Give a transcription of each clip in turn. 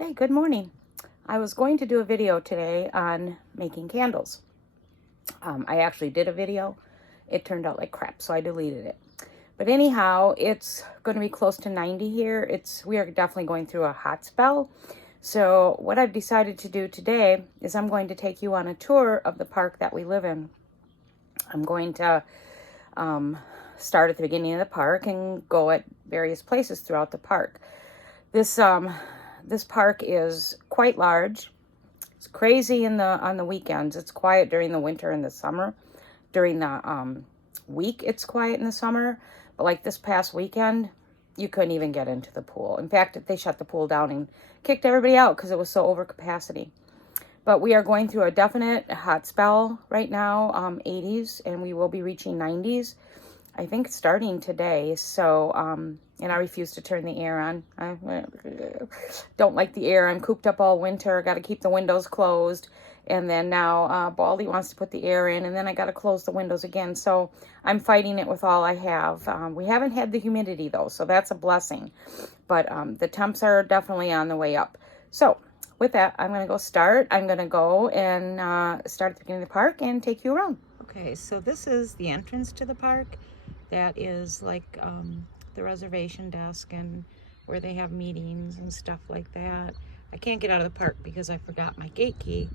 Okay, good morning. I was going to do a video today on making candles. I actually did a video. It turned out like crap, so I deleted it. But anyhow, it's going to be close to 90 here. We are definitely going through a hot spell. So what I've decided to do today is I'm going to take you on a tour of the park that we live in. I'm going to start at the beginning of the park and go at various places throughout the park. This park is quite large. It's crazy on the weekends. It's quiet during the winter and the summer. During the week, it's quiet in the summer. But like this past weekend, you couldn't even get into the pool. In fact, they shut the pool down and kicked everybody out because it was so over capacity. But we are going through a definite hot spell right now, 80s, and we will be reaching 90s. I think starting today. So, and I refuse to turn the air on. I don't like the air. I'm cooped up all winter. Got to keep the windows closed. And then now Baldy wants to put the air in, and then I got to close the windows again. So I'm fighting it with all I have. We haven't had the humidity though, so that's a blessing. But the temps are definitely on the way up. So with that, I'm going to go start. I'm going to go and start at the beginning of the park and take you around. Okay, so this is the entrance to the park. That is like the reservation desk and where they have meetings and stuff like that. I can't get out of the park because I forgot my gate key,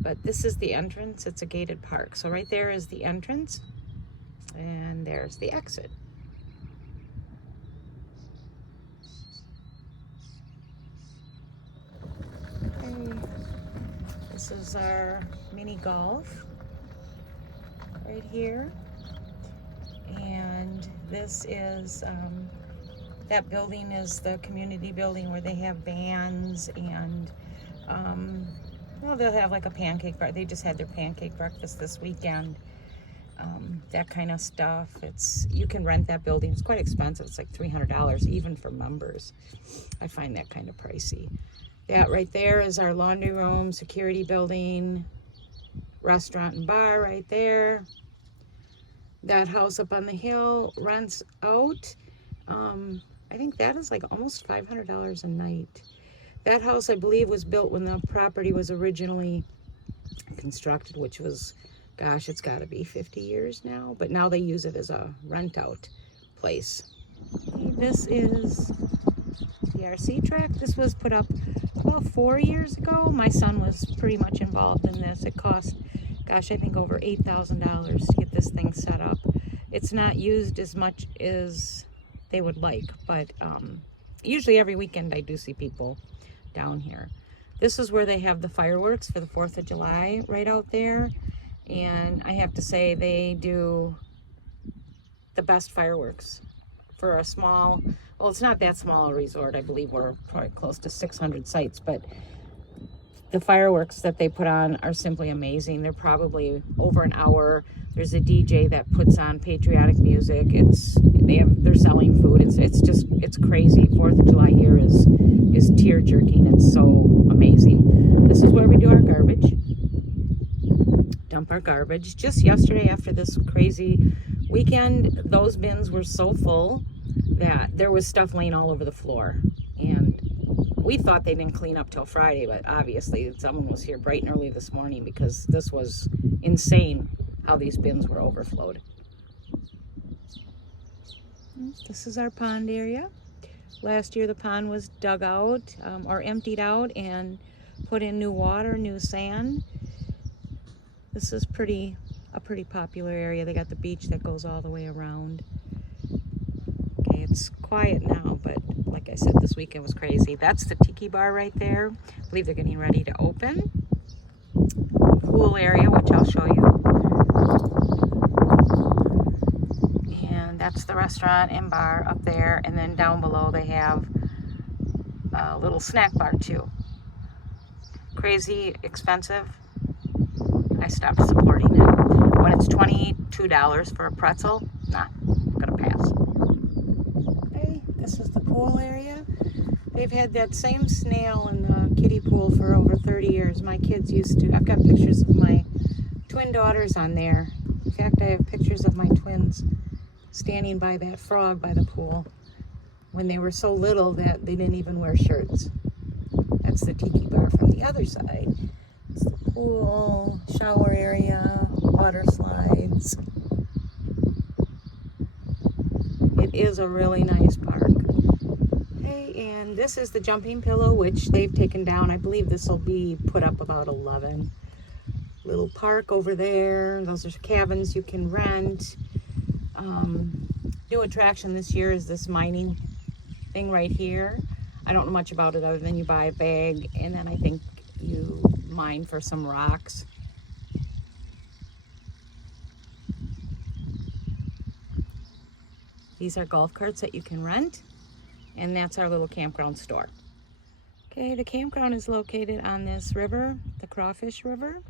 but this is the entrance. It's a gated park. So right there is the entrance and there's the exit. Okay. This is our mini golf right here. And this is, that building is the community building where they have bands and, well, they'll have like a pancake breakfast. They just had their pancake breakfast this weekend. That kind of stuff. You can rent that building. It's quite expensive. It's like $300 even for members. I find that kind of pricey. That right there is our laundry room, security building, restaurant and bar right there. That house up on the hill rents out. I think that is like almost $500 a night. That house, I believe, was built when the property was originally constructed, which was, gosh, it's got to be 50 years now. But now they use it as a rent-out place. This is the RC track. This was put up about 4 years ago. My son was pretty much involved in this. It cost, gosh, I think over $8,000 to get this thing set up. It's not used as much as they would like, but usually every weekend I do see people down here. This is where they have the fireworks for the 4th of July right out there. And I have to say they do the best fireworks for a small, well, it's not that small a resort. I believe we're probably close to 600 sites, but the fireworks that they put on are simply amazing. They're probably over an hour. There's a DJ that puts on patriotic music. They're selling food. It's crazy. 4th of July here is tear jerking. It's so amazing. This is where we do our garbage. Dump our garbage. Just yesterday after this crazy weekend, those bins were so full that there was stuff laying all over the floor. And we thought they didn't clean up till Friday, but obviously someone was here bright and early this morning because this was insane how these bins were overflowed. This is our pond area. Last year the pond was dug out or emptied out and put in new water, new sand. This is a pretty popular area. They got the beach that goes all the way around. Okay, it's quiet now, but like I said, this weekend was crazy. That's the tiki bar right there. I believe they're getting ready to open. Pool area, which I'll show you. And that's the restaurant and bar up there. And then down below they have a little snack bar too. Crazy expensive. I stopped supporting it. When it's $22 for a pretzel, nah, I'm gonna pass. Okay, this is the pool area. They've had that same snail in the kiddie pool for over 30 years. My kids used to, I've got pictures of my twin daughters on there. In fact, I have pictures of my twins standing by that frog by the pool when they were so little that they didn't even wear shirts. That's it's the tiki bar from the other side. It's the pool, shower area, water slides. It is a really nice park. Hey, and this is the jumping pillow, which they've taken down. I believe this will be put up about 11. Little park over there. Those are cabins you can rent. New attraction this year is this mining thing right here. I don't know much about it other than you buy a bag and then I think you mine for some rocks. These are golf carts that you can rent, and that's our little campground store. Okay, the campground is located on this river, the Crawfish River.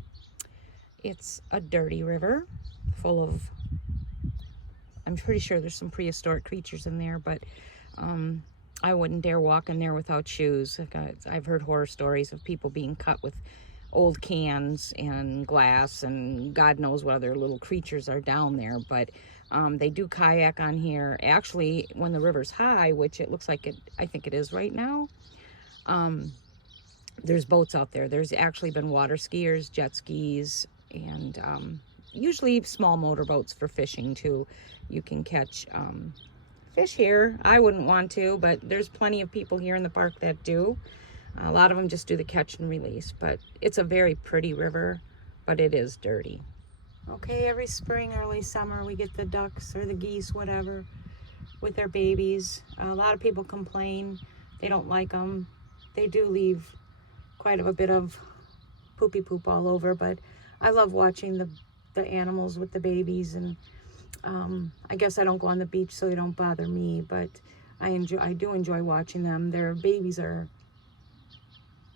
It's a dirty river full of, I'm pretty sure there's some prehistoric creatures in there, but I wouldn't dare walk in there without shoes. I've heard horror stories of people being cut with old cans and glass, and God knows what other little creatures are down there, but they do kayak on here. Actually, when the river's high, which it looks like it, I think it is right now, there's boats out there. There's actually been water skiers, jet skis, and usually small motorboats for fishing too. You can catch fish here. I wouldn't want to, but there's plenty of people here in the park that do. A lot of them just do the catch and release, but it's a very pretty river, but it is dirty. Okay, every spring, early summer, we get the ducks or the geese, whatever, with their babies. A lot of people complain they don't like them. They do leave quite a bit of poopy poop all over, but I love watching the animals with the babies, and I guess I don't go on the beach so they don't bother me, but I do enjoy watching them. Their babies are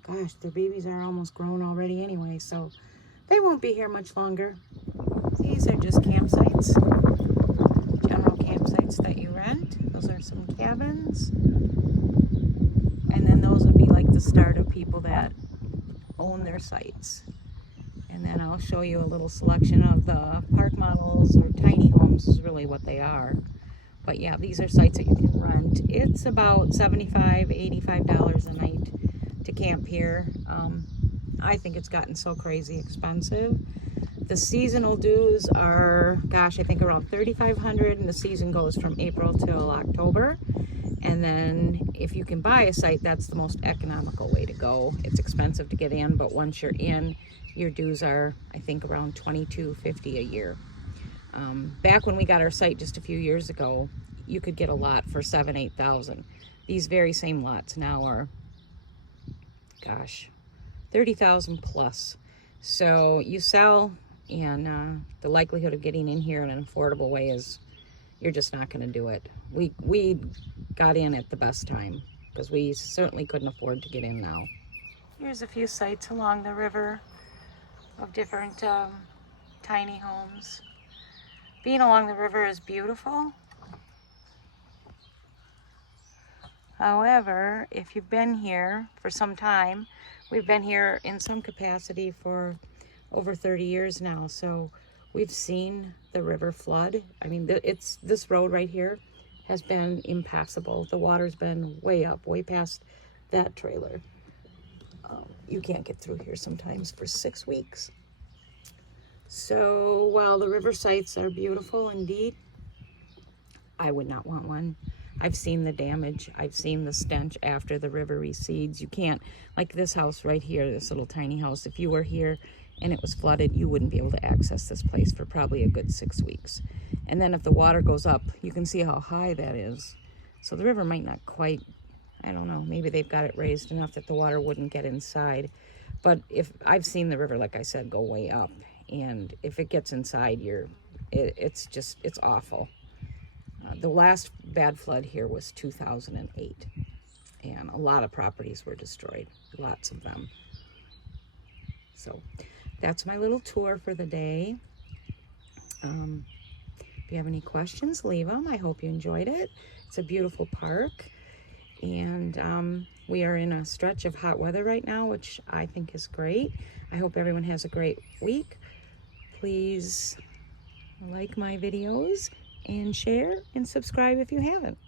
almost grown already anyway, so they won't be here much longer. These are just campsites, general campsites that you rent. Those are some cabins, and then those would be like the start of people that own their sites. And then I'll show you a little selection of the park models, or tiny homes is really what they are. But yeah, these are sites that you can rent. It's about $75, $85 a night to camp here. I think it's gotten so crazy expensive. The seasonal dues are, gosh, I think around $3,500, and the season goes from April till October. And then if you can buy a site, that's the most economical way to go. It's expensive to get in, but once you're in, your dues are, I think, around $22.50 a year. Back when we got our site just a few years ago, you could get a lot for $7,000, $8,000. These very same lots now are, gosh, $30,000 plus. So you sell, and the likelihood of getting in here in an affordable way is, you're just not going to do it. We got in at the best time because we certainly couldn't afford to get in now. Here's a few sites along the river of different tiny homes. Being along the river is beautiful. However, if you've been here for some time, we've been here in some capacity for over 30 years now, so we've seen the river flood. I mean, this road right here has been impassable. The water's been way up, way past that trailer. You can't get through here sometimes for 6 weeks. So while the river sites are beautiful indeed, I would not want one. I've seen the damage. I've seen the stench after the river recedes. You can't, like this house right here, this little tiny house, if you were here and it was flooded, you wouldn't be able to access this place for probably a good 6 weeks. And then if the water goes up, you can see how high that is. So the river might not quite, I don't know, maybe they've got it raised enough that the water wouldn't get inside. But if I've seen the river, like I said, go way up, and if it gets inside, it's awful. The last bad flood here was 2008, and a lot of properties were destroyed, lots of them. So that's my little tour for the day. If you have any questions, leave them. I hope you enjoyed it. It's a beautiful park, and we are in a stretch of hot weather right now, which I think is great. I hope everyone has a great week. Please like my videos and share and subscribe if you haven't.